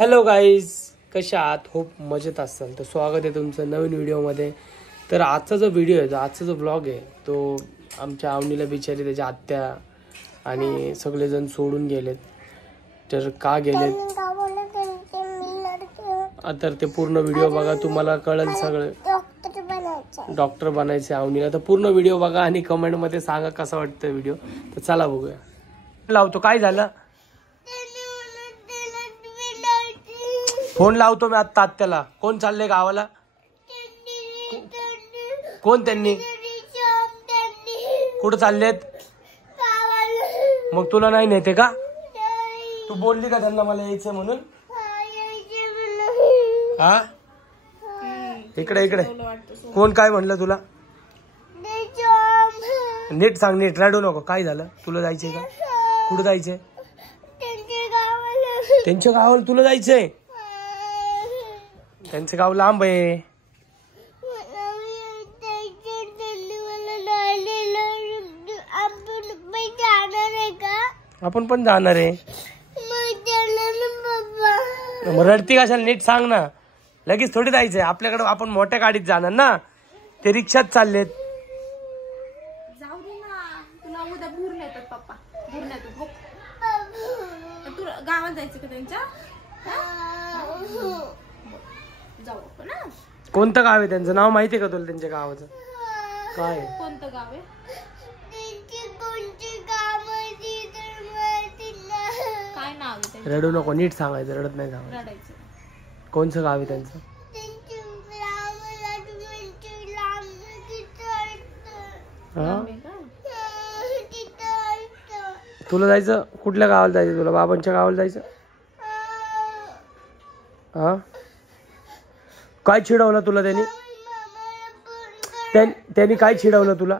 Hello guys, कशा आहात? Hope मजेत असाल. तर स्वागत आहे तुमचं नवीन व्हिडिओमध्ये. तर आजचा जो व्हिडिओ आहे, आजचा जो ब्लॉग आहे, तो आमच्या आवनीला बिचारी त्याच्या आत्या आणि सगळेजण सोडून गेलेत. तर का गेलेत तर ते पूर्ण व्हिडिओ बघा, तुम्हाला कळेल सगळं. डॉक्टर बनायचे आवनीला. तर पूर्ण व्हिडिओ बघा आणि कमेंटमध्ये सांगा कसा वाटतं व्हिडिओ. तर चला बघूया. लावतो. काय झालं? फोन लावतो मी आता आत्याला. कोण चाललंय गावाला? कोण त्यांनी? कुठं चाललेत? मग तुला नाही नेते का? तू बोलली का त्यांना मला यायचं म्हणून? हा, इकडे इकडे. कोण काय म्हणलं तुला? नीट सांग, नीट रडू नको. काय झालं? तुला जायचंय का? कुठं जायचंय? त्यांच्या गावाला तुला जायचंय? त्यांचं गाव लांब आहे. आपण पण जाणार आहे. मग रडती कशाला? नीट सांग ना. लगेच थोडी जायचंय आपल्याकडे. आपण मोठ्या गाडीत जाणार ना. ते रिक्षात चाललेत. जाऊ दे ना, तुला उद्या भूर येतात पप्पा. भूर येतात. तुला गावात जायचं का त्यांच्या? जाऊ आपण ना. कोणतं गाव आहे त्यांचं? नाव माहितीये का तुला त्यांच्या गावाचं? काय? कोणतं गाव आहे? काय नाव आहे त्यांचं? रडू नको, नीट सांगायचं. रडत नाही सांगायचं. रडायचं. कोणचं गाव आहे त्यांचं? तुला जायचं? कुठल्या गावाला जायचं तुला? बाबांच्या गावाला जायचं? हा, काय चिडवलं तुला त्यांनी? त्यांनी काय चिडवलं तुला?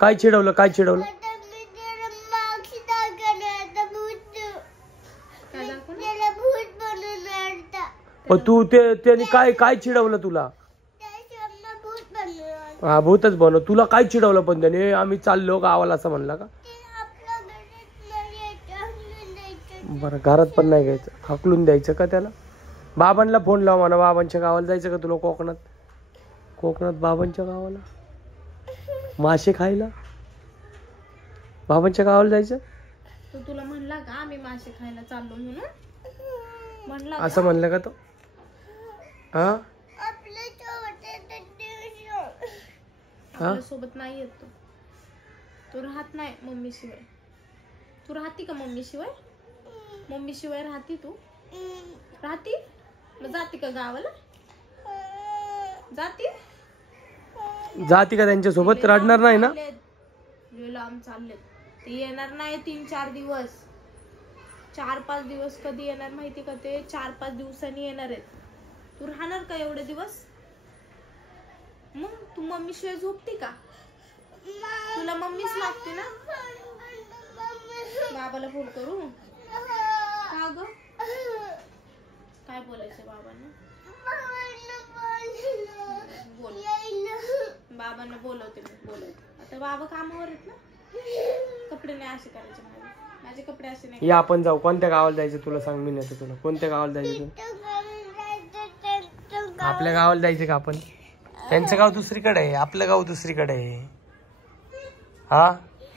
काय चिडवलं? काय चिडवलं? तू त्यांनी काय काय चिडवलं तुला? हा, भूतच बनव. तुला काय चिडवलं पण त्याने? आम्ही चाललो गावाला असं म्हणला का? बरं, घरात पण नाही घ्यायचं, हकलून द्यायचं का त्याला? बाबांना फोन लाव म्हणा. बाबांच्या गावाला जायचं का तुला? कोकणात बाबांच्या गावाला मासे खायला बाबांच्या गावाला जायचं? तो तुला म्हणला का आम्ही मासे खायला चाललो म्हणून? म्हणला असं म्हणलं का तो? हा, आपल्या सोबत नाही येत तो. तू राहत नाही मम्मी शिवाय. तू राहती का मम्मी शिवाय? मम्मी शिवाय राहती तू? राहती? मग जाती का गावाला? जाती का त्यांच्या सोबत? रडणार नाही ना? लांब चाललेत ते. येणार नाही 3-4 दिवस. 4-5 दिवस. कधी येणार माहिती का ते? 4-5 दिवसांनी येणार आहेत. तू राहणार का एवढे दिवस? मग तू मम्मी शिवाय झोपती का? तुला मम्मीच लागते ना. बाबाला फोन करू का ग? काय बोलायचं बाबांना? बोल. बाबांना बोलवते मी. बोलवते आता. बाबा कामावर आहेत ना. कपडे नाही असे करायचे. माझे कपडे असे नाही. या आपण जाऊ. कोणत्या गावाला जायचं तुला सांग, मी नेतो तुला. कोणत्या गावाला जायचं तुला? आपल्या गावाला जायचं का आपण? त्यांचं गाव दुसरीकडे आहे, आपलं गाव दुसरीकडे आहे. हा,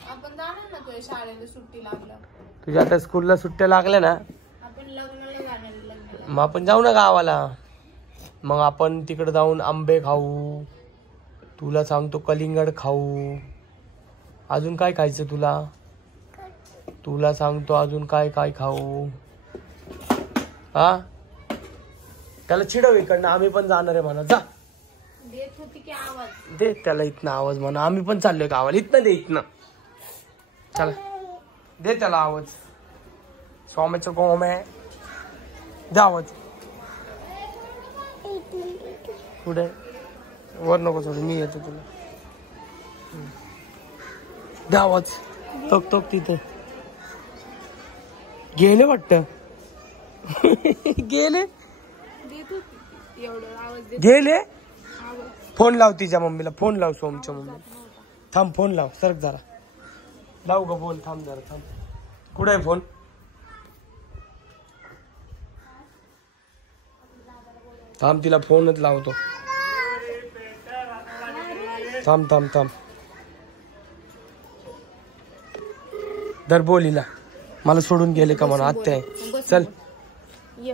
आपण जाणार ना. तुझ्या शाळेला सुट्टी लागल्या, तुझ्या आता स्कूलला सुट्ट्या लागल्या ना, आपण लग्नाला जाणार. लग्नाला मग आपण जाऊ ना गावाला. मग आपण तिकडे जाऊन आंबे खाऊ. तुला सांगतो कलिंगड खाऊ. अजून काय खायचं तुला? तुला सांगतो अजून काय काय खाऊ. हा, त्याला चिडव इकडनं. आम्ही पण जाणार आहे म्हणा. जा. देत होती की आवाज? दे त्याला इथनं आवाज म्हणा. आम्ही पण चाललोय गावाला. इथनं दे, इथनं. चला, दे त्याला आवाज. स्वामीचं गोम आहे. द्या आवाज. पुढे वर नको सोडू, मी येतो तुला. द्या आवाज. तोक तोक तिथे गेले वाटतं. गेले गेले. फोन लाव तिच्या मम्मीला. फोन लाव सोमच्या मम्मीला. थांब, फोन लाव. सरक जरा. लाव ग. बोल. थांब जरा. थांब. कुठे आहे फोन? थांब तिला फोनच लावतो. थांब थांब थांब. दर बोलीला मला सोडून गेले का म्हणा आत्या आहे. चल ये.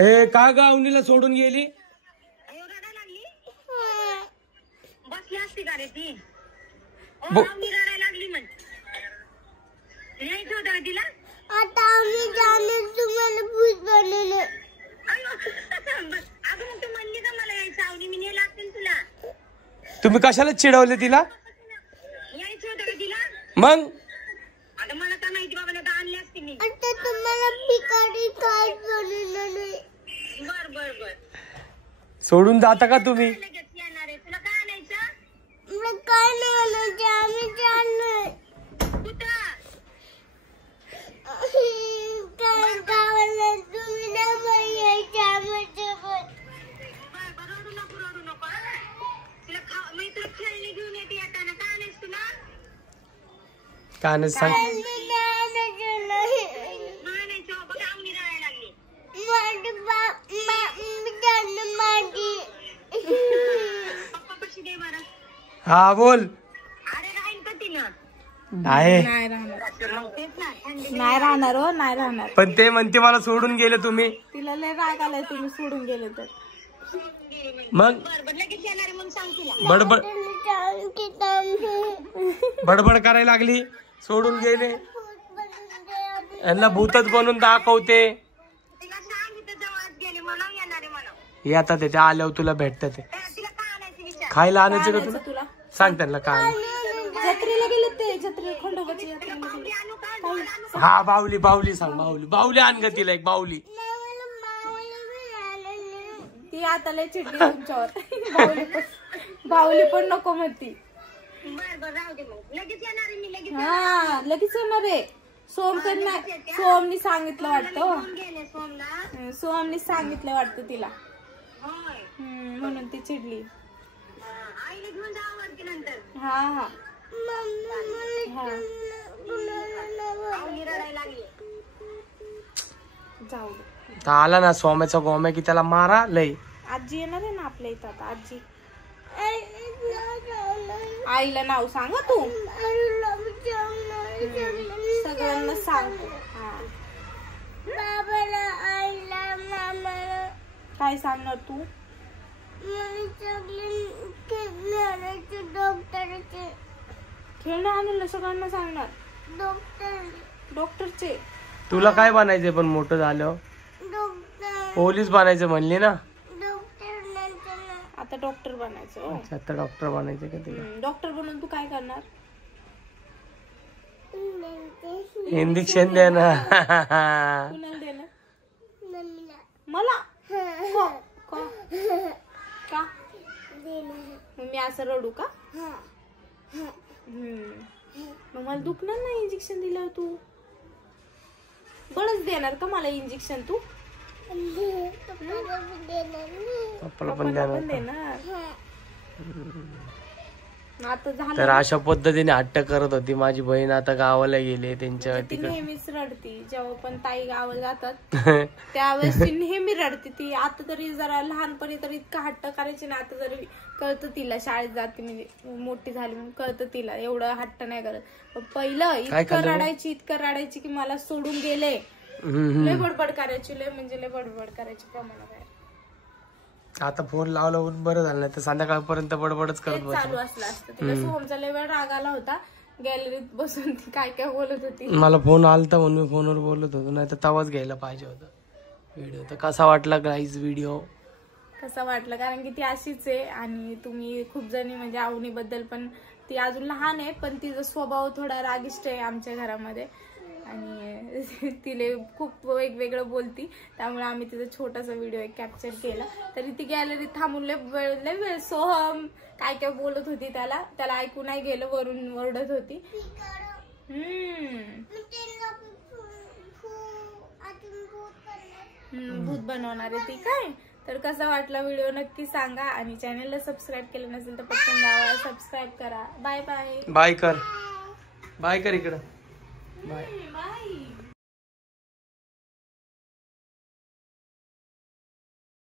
हे का ग अवनीला सोडून गेली? बसली असती का रे ती? बो- लागली म्हण यायचं होतं तिला. आता आम्ही जाणे तुम्हाला भूत बनले. अगं मग तू म्हणली का मला यायचं? आवडी मी नेला असेल तुला. तुम्ही कशाला चिडवले तिला? यायचं होतं का तिला? मग आता मला तर माहिती बाबा नाही तर आणली असती मी. आता तुम्हाला भिकारी काय बनले नाही. बर बर बर सोडून जाता का तुम्ही? लगेच येणार आहे. तुला काय आणायचं? मला काय नाही आणायचे. आम्ही जाणलोय. कुठं? काय गावाला तुम्ही ना यायचे आमच्यासोबत. बर रडू नको तुला मी तुला खेळणी घेऊन येते येताना. काय आणायचं तुला? काय नाही सांग. आम्ही नाही आणायचं नाही. आणायचं बघ आवडी रडायला लागली. मी जाणलं माझी. पप्पा कशी दे बरं. हा बोल. अरे राहील का तिनं? आहे नाही राहणार. तेच ना थंडी. नाही राहणार हो, नाही राहणार. पण ते म्हणते मला सोडून गेले तुम्ही. तिला लय राग आलाय तुम्ही सोडून गेले तर. मग बर बर लगेच येणार आहे म्हणून सांग तिला. बडबड जाणते तर बडबड करायला लागली. सोडून गेले. यांना भूतच बनून दाखवते. तिला सांग इथं जवळच गेली म्हणून येणार आहे म्हणून. हे आता ते आल्यावर तुला भेटतात ते. तिला काय आणायचं विचार. खायला आणायचं का आणायचं तुला? तुला? सांग त्यांना काय आणायचं. जत्रेला गेले ते. जत्रेला खंडोबाची जत्रेला गेले. आणू का? ढोल आणू? हा बाहुली सांग. बाहुली आण ग तिला एक बाहुली. ती आता लय चिडली तुमच्यावर. बाहुली पण नको म्हणती. बर बर राहू दे मग. लगेच येणार आहे मी. लगेच हा लगेच येणार आहे. सोमनी सांगितलं वाटतं. घेऊन गेले सोमला. सोमनी सांगितलं वाटतं तिला. होय म्हणून ती चिडली. आईला घेऊन जावं वरती नंतर. हा हा हा आवडी रडायला लागली. जाऊ दे. तर आला ना सोम्याचा गोम्या की त्याला मारा लय. आजी येणार आहे ना आपल्या इथं आता. आजी आईला नाव सांग हं तू. सगळ्यांना सांगतो. हा बाबाला आईला मामाला काय सांगणार तू? मला सगळे डॉक्टरचे खेळणं आणून सगळ्यांना सांगणार. डॉक्टरचे. तुला काय बनायचंय पण मोठं झालं? डॉक्टर पोलीस बनायचं म्हणली ना. आता डॉक्टर बनायचं. हो. अच्छा, आता डॉक्टर बनायचं का तुला? डॉक्टर बनून तू काय करणार? इंजेक्शन दे ना. कुणाला देणार? मला का? मग मी असं रडू का? मग मला दुखणार नाही इंजेक्शन दिल्यावर. तू बळच देणार का मला इंजेक्शन? तू पप्पाला पण पण द्या. देणार. आता झालं. तर अशा पद्धतीने हट्ट करत होती माझी बहीण. आता गावाला गेले त्यांच्या ती तिकडे. नेहमीच रडती. जेव्हा पण ताई गावाला जातात त्यावेळेस ती नेहमी रडते. ती आता तरी जरा लहानपणी तर इतका हट्ट करायची ना. आता जरी कळतं तिला. शाळेत जाते म्हणजे मोठी झाली म्हणून कळतं तिला. एवढं हट्ट नाही करत. पण पहिलं इतकं रडायची की मला सोडून गेले. लय बडबड करायची. लय म्हणजे लय बडबड करायची प्रमाणाबाहेर. आता फोन लावला बरं झालं नाही तर संध्याकाळपर्यंत बडबडच करत तेच चालू बसलो. असलं असतं. तिला सोहमचा लय वेळ राग आला होता. गॅलरीत बसून ती काय काय बोलत होती. मला फोन आलता म्हणून मी फोनवर बोलत होतो. नाही तर तवाच घ्यायला पाहिजे होता व्हिडिओ. तर कसा वाटला गाईज व्हिडिओ? कसं वाटलं? कारण की ती अशीच आहे. आणि तुम्ही खूप जणी म्हणजे आवनीबद्दल पण. ती अजून लहान आहे पण तिचा स्वभाव थोडा रागिष्ट आहे आमच्या घरामध्ये. आणि तिले खूप वेगवेगळं बोलती. त्यामुळे आम्ही तिचा छोटासा व्हिडिओ कॅप्चर केला. तरी ती गॅलरीत थांबून लय वेळ सोहम काय काय बोलत होती. त्याला ऐकू नाही गेलं. वरून ओरडत होती. भूत बनवणार आहे ती काय. तर कसा वाटला व्हिडिओ नक्की सांगा. आणि चॅनलला सबस्क्राईब केलं नसेल तर पटकन जावा सबस्क्राईब करा. Bye bye. बाय कर इकडं. बाय. बाय.